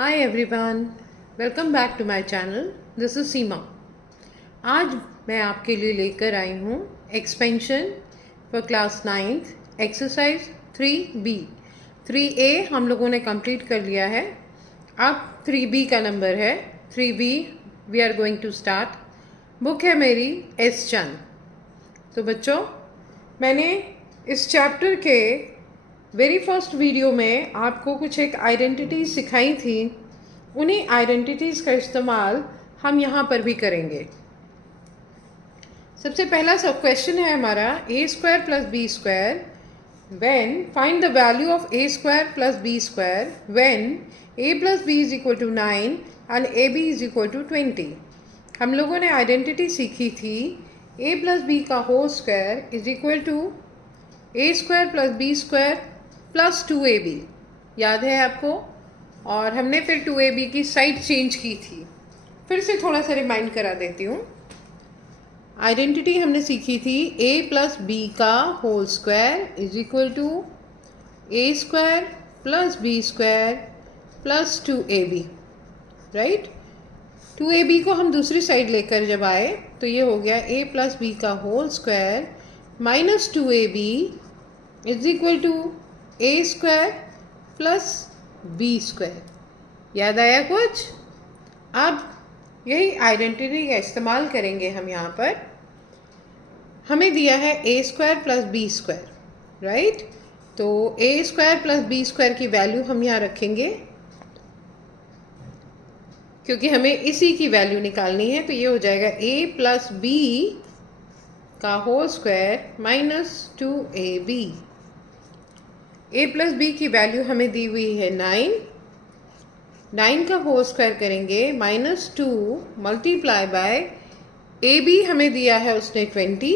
Hi everyone, welcome back to my channel. This is Seema. आज मैं आपके लिए लेकर आई हूँ expansion for class 9th exercise 3B। 3A हम लोगों ने कंप्लीट कर लिया है। अब 3B का नंबर है। 3B we are going to start. Book है मेरी एस चंद। तो बच्चों, मैंने इस चैप्टर के वेरी फर्स्ट वीडियो में आपको कुछ एक आइडेंटिटी सिखाई थी। उन्हीं आइडेंटिटीज़ का इस्तेमाल हम यहाँ पर भी करेंगे। सबसे पहला सब क्वेश्चन है हमारा a square plus B square when find the value of a square plus B square when a plus B is equal to 9 and A B is equal to 20। हम लोगों ने आइडेंटिटी सीखी थी a प्लस बी का whole square is equal to a square plus B square plus 2ab। याद है आपको? और हमने फिर 2ab की साइड चेंज की थी। फिर से थोड़ा सा रिमाइंड करा देती हूँ। आइडेंटिटी हमने सीखी थी a प्लस बी का whole square is equal to a square plus B square plus 2ab, right. 2ab को हम दूसरी साइड लेकर जब आए तो ये हो गया a प्लस बी का whole square minus 2ab is equal to a square plus B square. याद आया कुछ? अब यही आइडेंटिटी का इस्तेमाल करेंगे हम यहाँ पर। हमें दिया है a square plus B square, right. तो a square plus B square की वैल्यू हम यहाँ रखेंगे क्योंकि हमें इसी की वैल्यू निकालनी है। तो ये हो जाएगा a प्लस बी का whole square minus 2ab। a plus b की वैल्यू हमें दी हुई है 9 का होल स्क्वायर करेंगे minus 2 multiply by a b हमें दिया है उसने 20,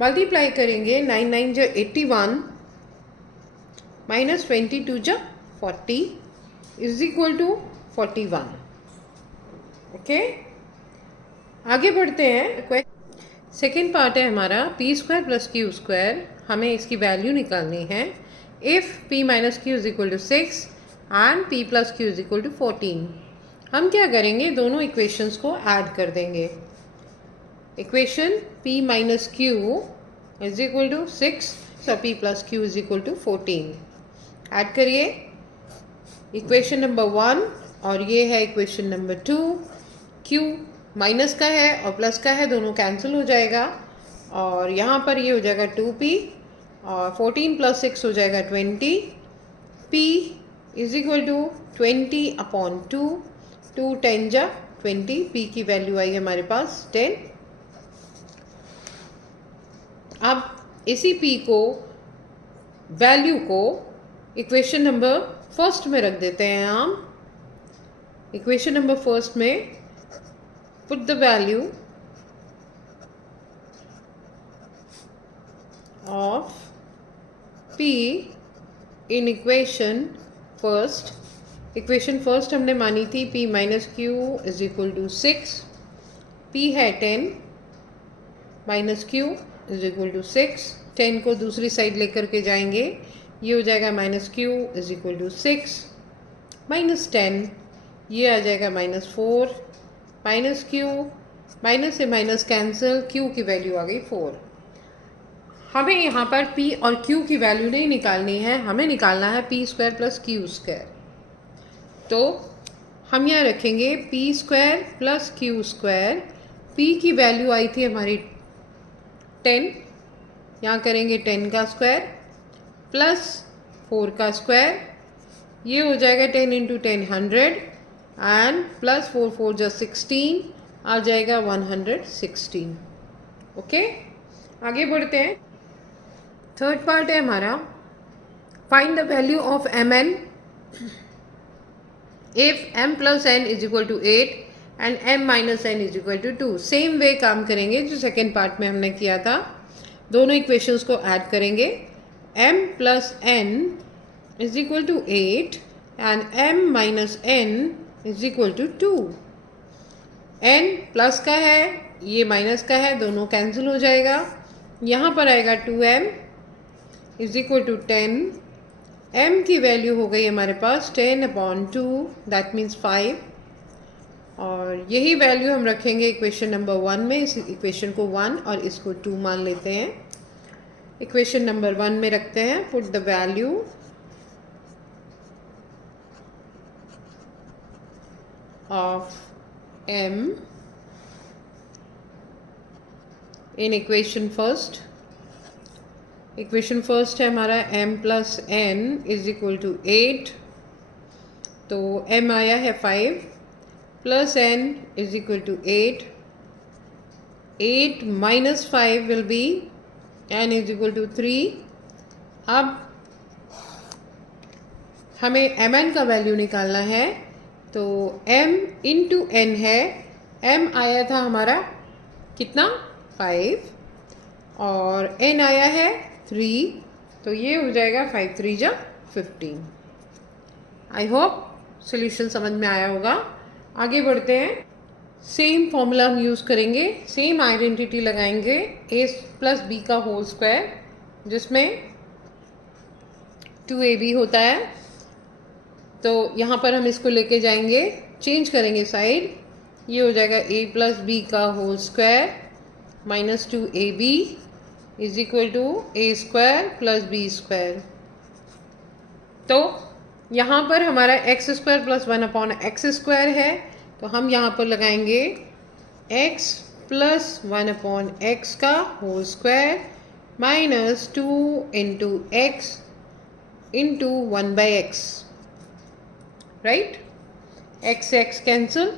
मल्टीप्लाई करेंगे 9 9 जो 81 माइनस 22 जो 40 इज इक्वल टू 41। ओके, आगे बढ़ते हैं। सेकेंड पार्ट है हमारा p square plus q square. हमें इसकी वैल्यू निकालनी है if p minus q is equal to 6 and p plus q is equal to 14। हम क्या करेंगे, दोनों इक्वेशंस को ऐड कर देंगे। Equation p minus q is equal to 6 so p plus q is equal to 14। Add करिए equation number 1 और ये है इक्वेशन नंबर 2। q माइनस का है और प्लस का है, दोनों कैंसिल हो जाएगा और यहाँ पर ये हो जाएगा 2p और 14 प्लस 6 हो जाएगा 20। p is equal to 20 upon 2, 2 10 जा 20। p की वैल्यू आई हमारे पास 10। अब इसी p को वैल्यू को इक्वेशन नंबर फर्स्ट में रख देते हैं हम। इक्वेशन नंबर फर्स्ट में put the value of p in equation first। Equation first हमने मानी थी p minus q is equal to 6, p है 10 minus q is equal to 6। 10 को दूसरी साइड लेकर के जाएंगे, ये हो जाएगा minus q is equal to 6 minus 10, ये आ जाएगा माइनस 4 माइनस क्यू, माइनस से माइनस कैंसिल, क्यू की वैल्यू आ गई 4। हमें यहाँ पर p और q की वैल्यू नहीं निकालनी है, हमें निकालना है p square plus q square. तो हम यहाँ रखेंगे p square plus q square. p की वैल्यू आई थी हमारी 10, यहाँ करेंगे 10 का स्क्वायर प्लस 4 का स्क्वायर, ये हो जाएगा 10 इंटू 10 100 एंड प्लस 4 4 जो 16 आ जाएगा 116। ओके, आगे बढ़ते हैं। थर्ड पार्ट है हमारा find the value of m n if m plus n is equal to 8 and m minus n is equal to 2। Same way काम करेंगे जो सेकेंड पार्ट में हमने किया था। दोनों इक्वेशंस को ऐड करेंगे। M plus n is equal to 8 and m minus n is equal to 2। n plus का है, ये माइनस का है, दोनों कैंसिल हो जाएगा। यहाँ पर आएगा 2m is equal to 10 m की वैल्यू हो गई हमारे पास 10/2, दैट मीन्स 5। और यही वैल्यू हम रखेंगे इक्वेशन नंबर 1 में। इस इक्वेशन को 1 और इसको 2 मान लेते हैं। इक्वेशन नंबर 1 में रखते हैं, put the value of m in equation first. Equation first है हमारा m plus n is equal to 8, तो m आया है 5 plus n is equal to 8। 8 minus 5 will be n is equal to 3। अब हमें mn का वैल्यू निकालना है, तो m इंटू n है। m आया था हमारा कितना 5 और n आया है 3, तो ये हो जाएगा 5 3 जा 15। आई होप सोल्यूशन समझ में आया होगा। आगे बढ़ते हैं। सेम फॉर्मूला हम यूज़ करेंगे, सेम आइडेंटिटी लगाएंगे a प्लस बी का होल स्क्वायर, जिसमें 2ab होता है। तो यहाँ पर हम इसको लेके जाएंगे, चेंज करेंगे साइड, ये हो जाएगा a प्लस बी का whole square minus 2ab is equal to a square plus B square. तो यहाँ पर हमारा x square plus 1/x square है, तो हम यहाँ पर लगाएंगे x प्लस 1/x का whole square minus 2 into x into 1/x, right. x cancel,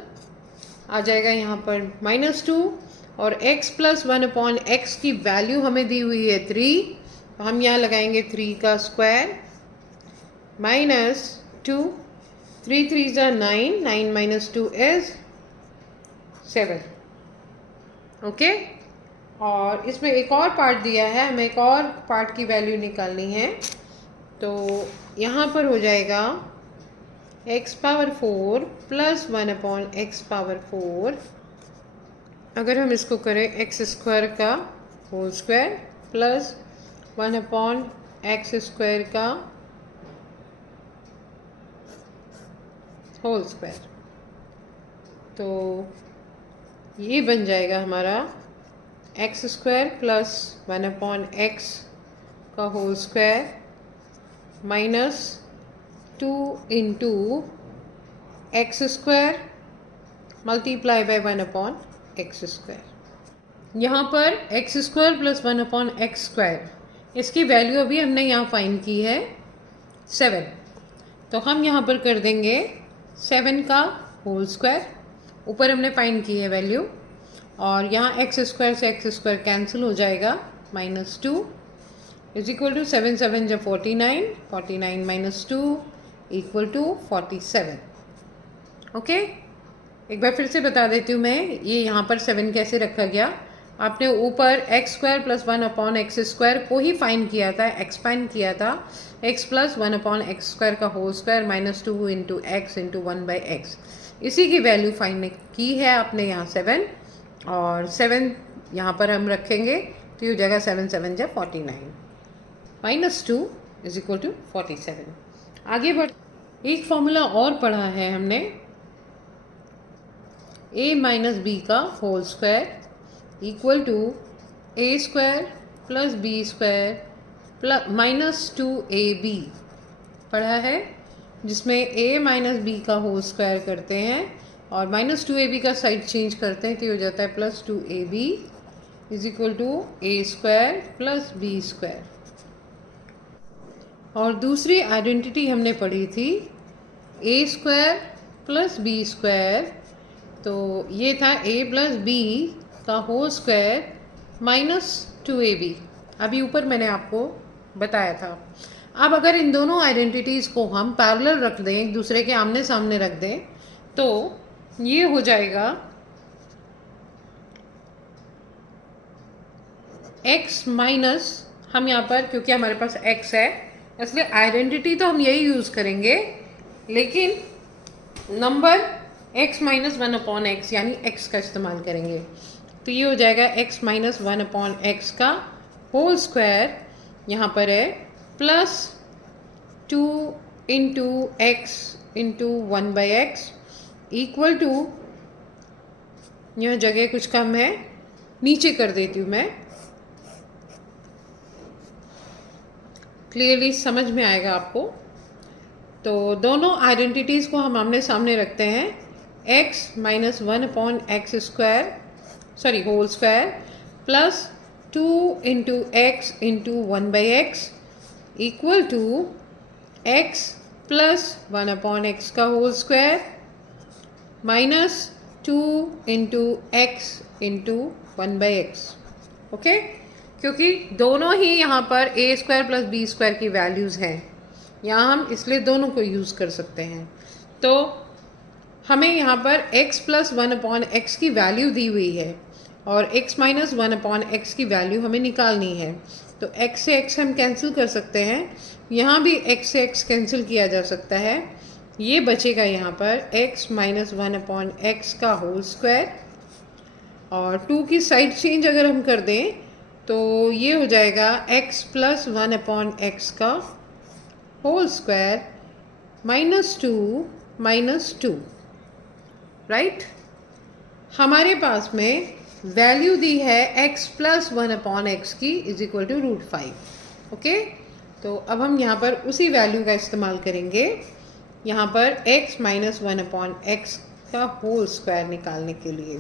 आ जाएगा यहाँ पर -2, और x प्लस 1/x की वैल्यू हमें दी हुई है 3, तो हम यहाँ लगाएंगे 3 का स्क्वायर माइनस 2, 3 3 जा 9, 9 माइनस 2 इज 7। ओके, और इसमें एक और पार्ट दिया है, हमें एक और पार्ट की वैल्यू निकालनी है। तो यहाँ पर हो जाएगा x power 4 plus 1/x power 4। अगर हम इसको करें x स्क्वायर का whole square plus 1/x square का होल स्क्वायर, तो ये बन जाएगा हमारा x स्क्वायर प्लस 1/x का whole square minus 2 into x square multiply by 1/x square. यहाँ पर x square plus 1/x square, इसकी वैल्यू अभी हमने यहाँ फाइंड की है 7, तो हम यहाँ पर कर देंगे 7 का होल स्क्वायर, ऊपर हमने फाइंड की है वैल्यू, और यहाँ एक्स स्क्वायर से एक्स स्क्वायर कैंसिल हो जाएगा, -2 इज इक्वल टू 7 7 जा 49, 49 माइनस 2 इक्वल टू 47। ओके, एक बार फिर से बता देती हूँ मैं, ये यहाँ पर 7 कैसे रखा गया। आपने ऊपर x square plus 1/x square को ही फाइंड किया था, एक्सपांड किया था, x प्लस 1/x स्क्वायर का whole square -2 into x into 1/x, इसी की वैल्यू फाइंड की है आपने यहाँ 7, और 7 यहाँ पर हम रखेंगे, तो ये जगह 7 7 जा 49 -2 इज इक्वल टू 47। आगे बढ़, एक फॉर्मूला और पढ़ा है हमने, a माइनस बी का whole square equal to a square plus B square plus -2ab पढ़ा है, जिसमें a माइनस बी का होल स्क्वायर करते हैं और -2ab का साइड चेंज करते हैं, तो हो जाता है +2ab is equal to a square plus B square. और दूसरी आइडेंटिटी हमने पढ़ी थी a square plus B square, तो ये था a प्लस बी का होल स्क्वायर -2ab, अभी ऊपर मैंने आपको बताया था। अब अगर इन दोनों आइडेंटिटीज़ को हम पैरेलल रख दें, एक दूसरे के आमने सामने रख दें, तो ये हो जाएगा x माइनस, हम यहाँ पर क्योंकि हमारे पास x है इसलिए आइडेंटिटी तो हम यही यूज़ करेंगे, लेकिन नंबर x माइनस 1/x यानी x का इस्तेमाल करेंगे। तो ये हो जाएगा x माइनस 1/x का होल स्क्वायर यहाँ पर है plus 2 into x into 1/x equal to, यह जगह कुछ कम है, नीचे कर देती हूँ मैं, क्लियरली समझ में आएगा आपको। तो दोनों आइडेंटिटीज़ को हम आमने सामने रखते हैं। x minus 1/x² sorry whole square plus 2 into x into 1/x equal to x plus 1/x का whole square minus 2 into x into 1/x। Okay, क्योंकि दोनों ही यहाँ पर a² प्लस b² की वैल्यूज़ हैं, यहाँ हम इसलिए दोनों को यूज़ कर सकते हैं। तो हमें यहाँ पर x प्लस 1/x की वैल्यू दी हुई है और x माइनस 1/x की वैल्यू हमें निकालनी है। तो x से x हम कैंसिल कर सकते हैं, यहाँ भी x से x कैंसिल किया जा सकता है। ये बचेगा यहाँ पर x माइनस 1/x का होल स्क्वायर, और 2 की साइड चेंज अगर हम कर दें तो ये हो जाएगा x प्लस 1/x का होल स्क्वायर -2 राइट। हमारे पास में वैल्यू दी है x प्लस 1/x की इज इक्वल टू √5। ओके, तो अब हम यहाँ पर उसी वैल्यू का इस्तेमाल करेंगे यहाँ पर x माइनस 1/x का होल स्क्वायर निकालने के लिए।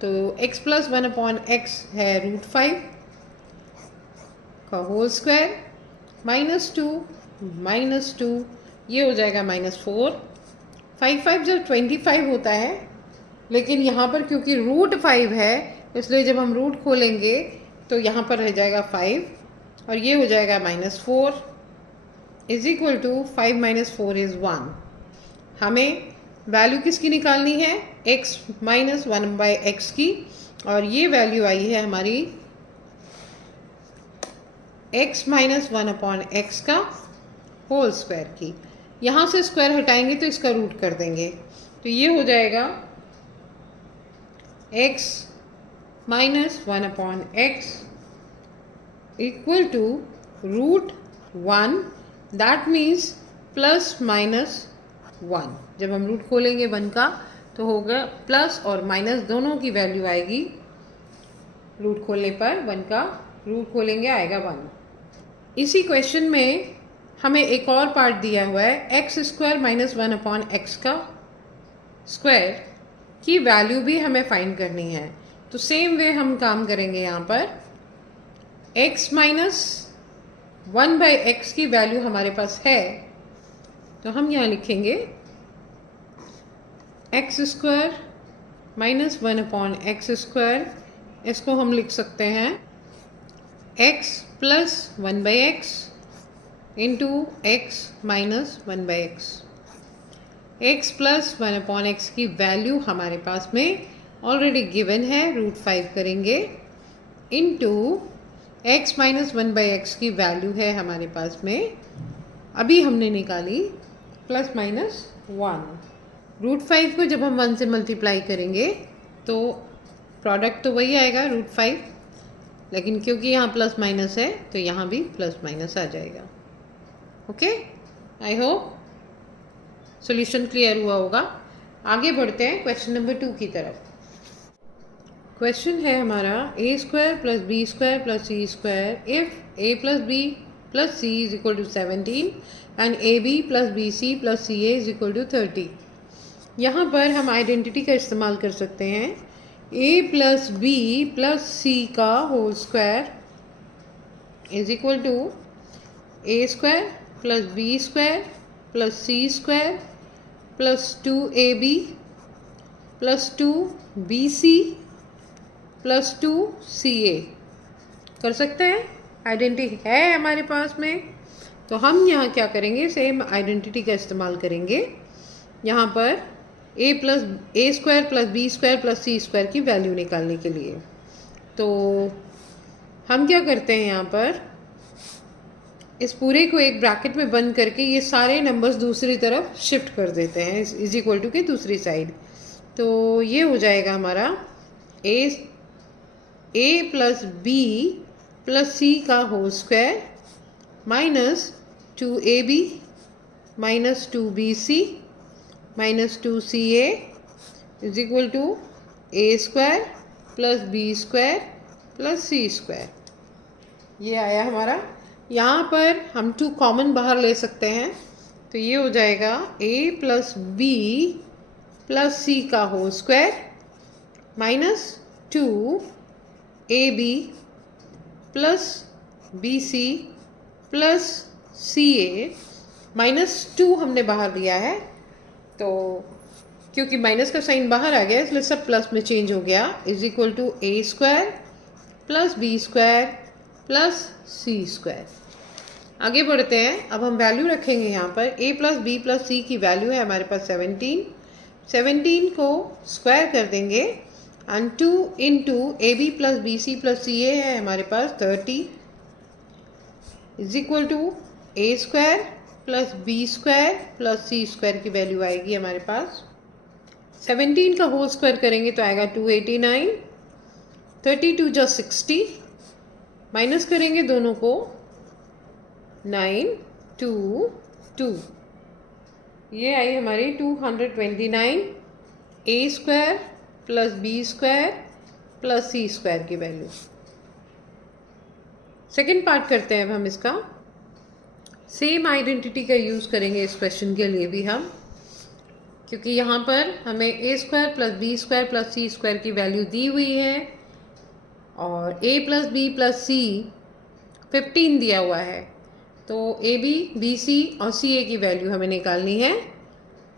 तो x प्लस 1/x है √5 का होल स्क्वायर -2 ये हो जाएगा -4। 5 जब 25 होता है, लेकिन यहाँ पर क्योंकि √5 है इसलिए जब हम रूट खोलेंगे तो यहाँ पर रह जाएगा 5 और ये हो जाएगा -4 is equal to 5 minus 4 is 1। हमें वैल्यू किसकी निकालनी है, x माइनस 1/x की, और ये वैल्यू आई है हमारी x माइनस 1/x का होल स्क्वायर की। यहाँ से स्क्वायर हटाएंगे तो इसका रूट कर देंगे, तो ये हो जाएगा x minus 1/x equal to √1, that means plus minus 1। जब हम रूट खोलेंगे 1 का तो होगा प्लस और माइनस दोनों की वैल्यू आएगी। रूट खोलने पर 1 का रूट खोलेंगे आएगा 1। इसी क्वेश्चन में हमें एक और पार्ट दिया हुआ है x² माइनस 1/x का स्क्वायर की वैल्यू भी हमें फाइंड करनी है। तो सेम वे हम काम करेंगे। यहाँ पर x माइनस 1/x की वैल्यू हमारे पास है, तो हम यहाँ लिखेंगे x² माइनस 1/x²। इसको हम लिख सकते हैं x plus 1/x into x minus 1/x। x plus 1/x की वैल्यू हमारे पास में ऑलरेडी गिवन है, √5 करेंगे, इंटू x माइनस 1/x की वैल्यू है हमारे पास में, अभी हमने निकाली प्लस माइनस 1। √5 को जब हम 1 से मल्टीप्लाई करेंगे तो प्रोडक्ट तो वही आएगा √5, लेकिन क्योंकि यहाँ प्लस माइनस है तो यहाँ भी प्लस माइनस आ जाएगा। Okay, I hope solution clear हुआ होगा। आगे बढ़ते हैं क्वेश्चन नंबर 2 की तरफ। क्वेश्चन है हमारा a² plus b² plus c² if a plus b plus c is equal to 17 and ab plus bc plus ca is equal to 30। यहाँ पर हम आइडेंटिटी का इस्तेमाल कर सकते हैं। a plus b plus c का whole square is equal to a² plus b² plus c² plus 2ab plus 2bc plus 2ca कर सकते हैं। आइडेंटिटी है हमारे पास में, तो हम यहाँ क्या करेंगे, सेम आइडेंटिटी का इस्तेमाल करेंगे। यहाँ पर a² plus b² plus c² की वैल्यू निकालने के लिए। तो हम क्या करते हैं, यहाँ पर इस पूरे को एक ब्रैकेट में बंद करके ये सारे नंबर्स दूसरी तरफ शिफ्ट कर देते हैं, इज इक्वल टू के दूसरी साइड। तो ये हो जाएगा हमारा a plus b plus c का whole square minus 2ab minus 2bc minus 2ca is equal to a square plus b square plus c square। ये आया हमारा। यहाँ पर हम 2 कॉमन बाहर ले सकते हैं, तो ये हो जाएगा a प्लस बी प्लस सी का whole square minus 2ab plus B C plus C A minus 2 हमने बाहर लिया है, तो क्योंकि माइनस का साइन बाहर आ गया इसलिए सब प्लस में चेंज हो गया, is equal to a square plus B square plus C square. आगे बढ़ते हैं। अब हम वैल्यू रखेंगे यहाँ पर a plus B plus c की वैल्यू है हमारे पास 17 को स्क्वायर कर देंगे and 2 into A B plus B C plus C A है हमारे पास 30 is equal to a square plus B square plus C square की वैल्यू आएगी हमारे पास। 17 का होल स्क्वायर करेंगे तो आएगा 289, 32 जो 60, माइनस करेंगे दोनों को 9 2 2, ये आई हमारी 229 a square plus B square plus C square की वैल्यू। सेकेंड पार्ट करते हैं अब हम इसका। सेम आइडेंटिटी का यूज़ करेंगे इस क्वेश्चन के लिए भी हम, क्योंकि यहाँ पर हमें a square plus B square plus C square की वैल्यू दी हुई है और a plus B plus c 15 दिया हुआ है, तो ए बी बी सी और सी ए की वैल्यू हमें निकालनी है।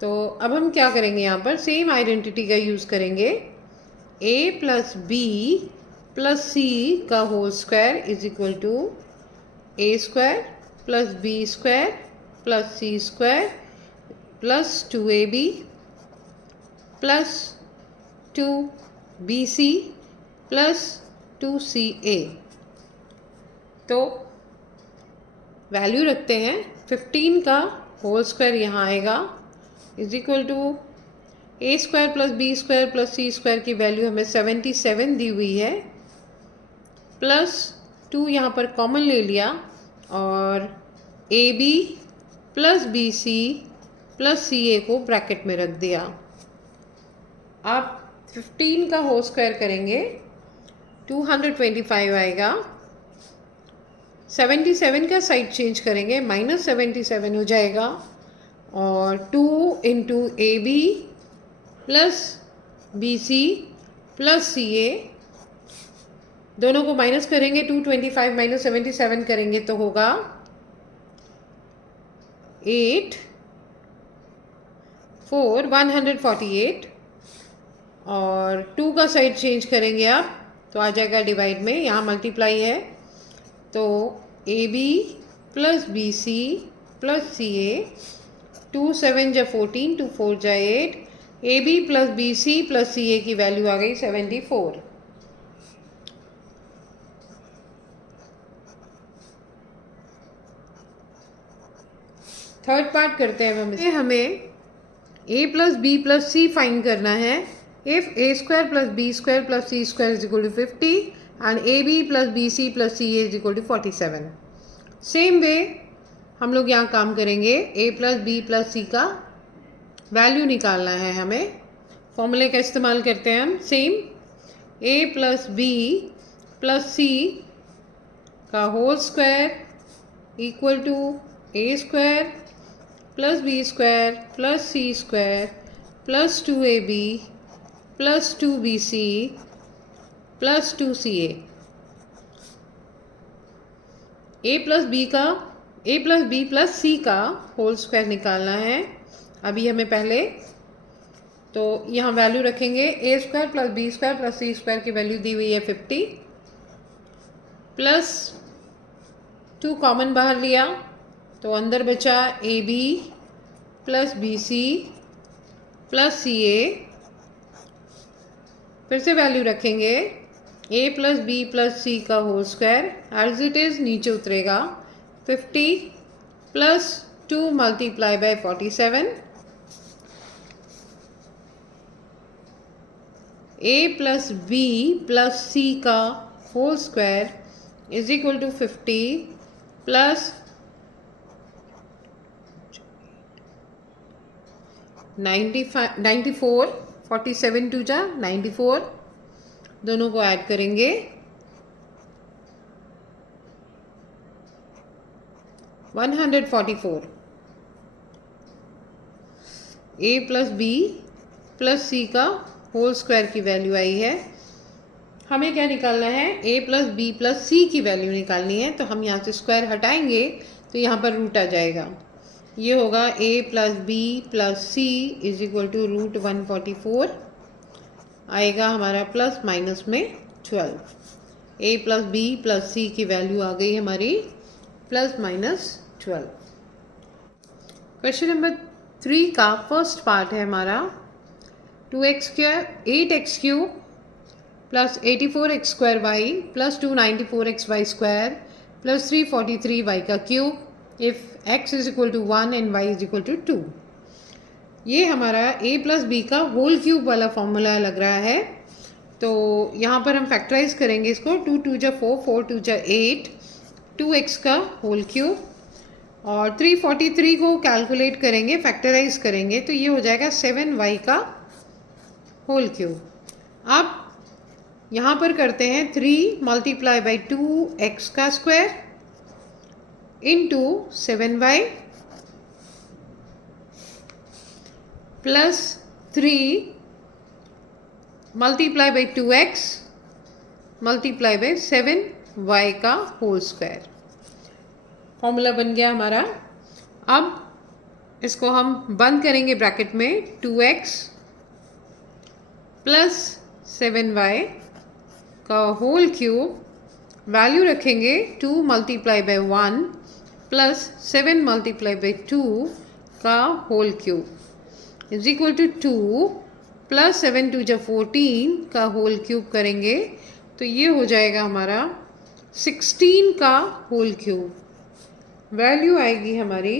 तो अब हम क्या करेंगे, यहाँ पर सेम आइडेंटिटी का यूज़ करेंगे। a प्लस बी प्लस सी का whole square is equal to a square plus B square plus C square plus 2ab plus 2bc plus 2ca। तो वैल्यू रखते हैं 15 का होल स्क्वायर यहाँ आएगा is equal to a square plus B square plus C square की value हमें 77 दी हुई है, प्लस 2 यहाँ पर कॉमन ले लिया और A B plus B C plus C A को ब्रैकेट में रख दिया। आप 15 का होल स्क्वायर करेंगे 225 आएगा, 77 का साइड चेंज करेंगे माइनस 77 हो जाएगा और 2 into A B plus B C plus C A, दोनों को माइनस करेंगे 225 माइनस 77 करेंगे तो होगा 8 4 148 और 2 का साइड चेंज करेंगे आप तो आ जाएगा डिवाइड में, यहाँ मल्टीप्लाई है तो A B plus B C plus C A, 2 7 जा 14 2 4 जा 8, A B plus B C plus C A की वैल्यू आ गई 74। थर्ड पार्ट करते हैं हम। हमें a plus B plus c find करना है if a square plus B square plus C square is equal to 50 and A B plus B C plus C a is equal to 47। Same way हम लोग यहाँ काम करेंगे, a plus B plus सी का value निकालना है हमें। फॉर्मूले का इस्तेमाल करते हैं हम same, a plus B plus सी का whole square equal to a square plus B square plus C square plus 2ab plus 2bc plus 2ca। a plus B plus सी का होल स्क्वायर निकालना है। अभी हमें पहले तो यहाँ वैल्यू रखेंगे, a square plus B square plus C square की वैल्यू दी हुई है 50, प्लस 2 कॉमन बाहर लिया तो अंदर बचा A B plus B C plus C A. फिर से वैल्यू रखेंगे a प्लस बी प्लस सी का whole square as it is नीचे उतरेगा 50 plus 2 multiply by 47, a plus B plus सी का whole square is equal to 50 plus 94, 47 two जा 94, दोनों को ऐड करेंगे 144। a प्लस बी प्लस सी का होल स्क्वायर की वैल्यू आई है। हमें क्या निकालना है, a plus B plus c की वैल्यू निकालनी है। तो हम यहाँ से स्क्वायर हटाएंगे तो यहाँ पर रूट आ जाएगा। ये होगा a plus B plus c is equal to root 144, आएगा हमारा प्लस माइनस में 12। a plus B plus c की वैल्यू आ गई हमारी प्लस माइनस 12। क्वेश्चन नंबर 3 का फर्स्ट पार्ट है हमारा 2x square 8x cube plus 84x square Y plus 294x Y square plus 343 Y का cube if x is equal to 1 and y is equal to 2। ये हमारा a plus B का whole cube वाला formula लग रहा है। तो यहाँ पर हम फैक्टराइज करेंगे इसको, 2 2 जा 4, 4 2 जा 8, 2x का होल क्यूब और 343 को कैलकुलेट करेंगे, फैक्टराइज करेंगे तो ये हो जाएगा 7y का होल क्यूब। अब यहाँ पर करते हैं 3 मल्टीप्लाई बाई 2x का square into 7y plus 3 multiply by 2x multiply by 7y का होल स्क्वायर। फॉर्मूला बन गया हमारा। अब इसको हम बंद करेंगे ब्रैकेट में, 2x प्लस 7y का होल क्यूब, वैल्यू रखेंगे 2 multiply by 1 plus 7 multiply by 2 का whole cube is equal to 2 plus 7 2 जा 14 का होल क्यूब करेंगे तो ये हो जाएगा हमारा 16 का होल क्यूब। वैल्यू आएगी हमारी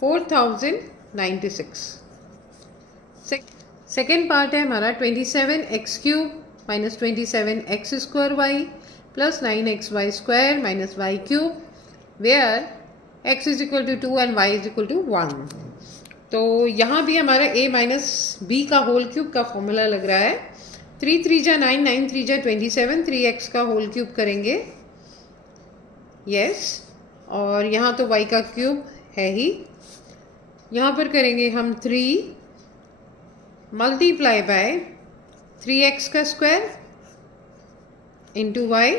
4096। सेकेंड पार्ट है हमारा 27x cube minus 27x square Y plus 9xy square minus y cube where x is equal to 2 and y is equal to 1। तो यहाँ भी हमारा a माइनस b का होल क्यूब का फॉर्मूला लग रहा है। 3 3 जा 9, 9 3 जा 27, 3x का होल क्यूब करेंगे, यस और यहाँ तो y का क्यूब है ही। यहाँ पर करेंगे हम 3 मल्टीप्लाई बाय 3x का square into y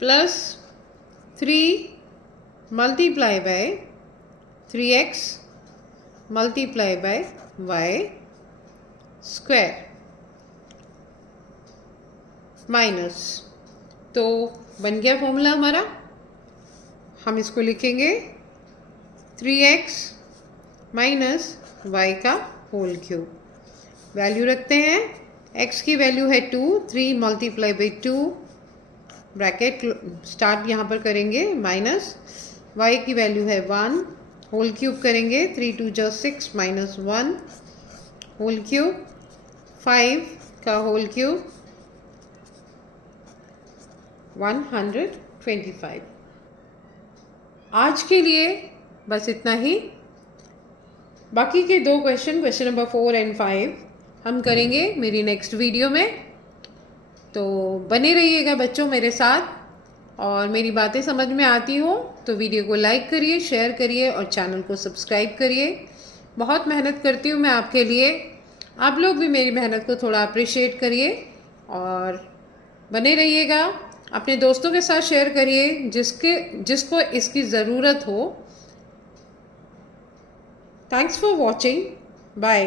plus 3 multiply by 3x multiply by y square minus, तो बन गया फॉर्मूला हमारा। हम इसको लिखेंगे 3x माइनस y का होल क्यूब। वैल्यू रखते हैं, x की वैल्यू है 2, 3 मल्टीप्लाई बाई 2 ब्रैकेट स्टार्ट यहाँ पर करेंगे माइनस, y की वैल्यू है 1 होल क्यूब करेंगे, 3 2 जा 6 माइनस 1 होल क्यूब, 5 का होल क्यूब 125। आज के लिए बस इतना ही। बाकी के 2 क्वेश्चन, क्वेश्चन नंबर 4 एंड 5 हम करेंगे मेरी नेक्स्ट वीडियो में। तो बने रहिएगा बच्चों मेरे साथ, और मेरी बातें समझ में आती हो तो वीडियो को लाइक करिए, शेयर करिए और चैनल को सब्सक्राइब करिए। बहुत मेहनत करती हूँ मैं आपके लिए, आप लोग भी मेरी मेहनत को थोड़ा अप्रिशिएट करिए और बने रहिएगा। अपने दोस्तों के साथ शेयर करिए जिसको इसकी ज़रूरत हो। Thanks for watching, bye.